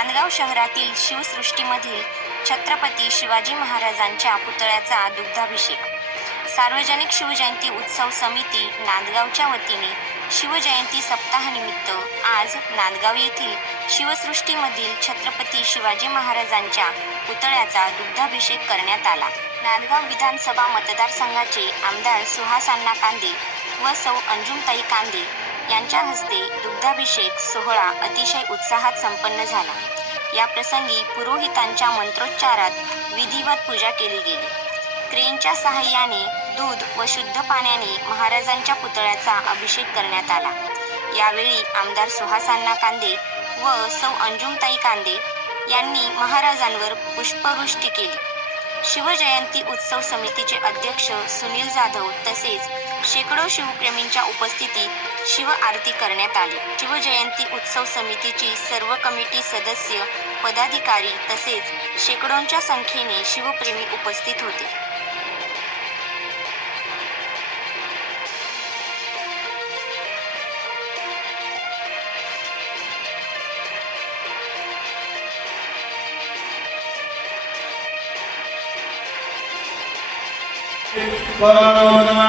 नांदगाव शहरातील शिवसृष्टीमधील छत्रपती शिवाजी महाराजांच्या पुतळ्याचा दुग्धाभिषेक. सार्वजनिक शिवजयंती उत्सव समिती नांदगावच्या वतीने शिवजयंती सप्ताहानिमित्त आज नांदगाव येथील शिवसृष्टीमधील छत्रपती शिवाजी महाराजांच्या पुतळ्याचा दुग्धाभिषेक करण्यात आला. नांदगाव विधानसभा मतदारसंघाचे आमदार सुहास अण्णा कांदे व सौ अंजुमताई कांदे यांच्या हस्ते दुग्धाभिषेक सोहळा अतिशय उत्साहात संपन्न झाला. या प्रसंगी पुरोहितांच्या मंत्रोच्चारात विधिवत पूजा केली गेली. क्रेनच्या सहाय्याने दूध व शुद्ध पाण्याने महाराजांच्या पुतळ्याचा अभिषेक करण्यात आला. यावेळी आमदार सुहासांना कांदे व सौ अंजुमताई कांदे यांनी महाराजांवर पुष्पवृष्टी केली. शिवजयंती उत्सव समितीचे अध्यक्ष सुनील जाधव तसेच शेकडो शिवप्रेमींच्या उपस्थितीत शिव आरती करण्यात आली. शिवजयंती उत्सव समितीची सर्व कमिटी सदस्य पदाधिकारी तसेच शेकडोंच्या संख्येने शिवप्रेमी उपस्थित होते. கொரோனா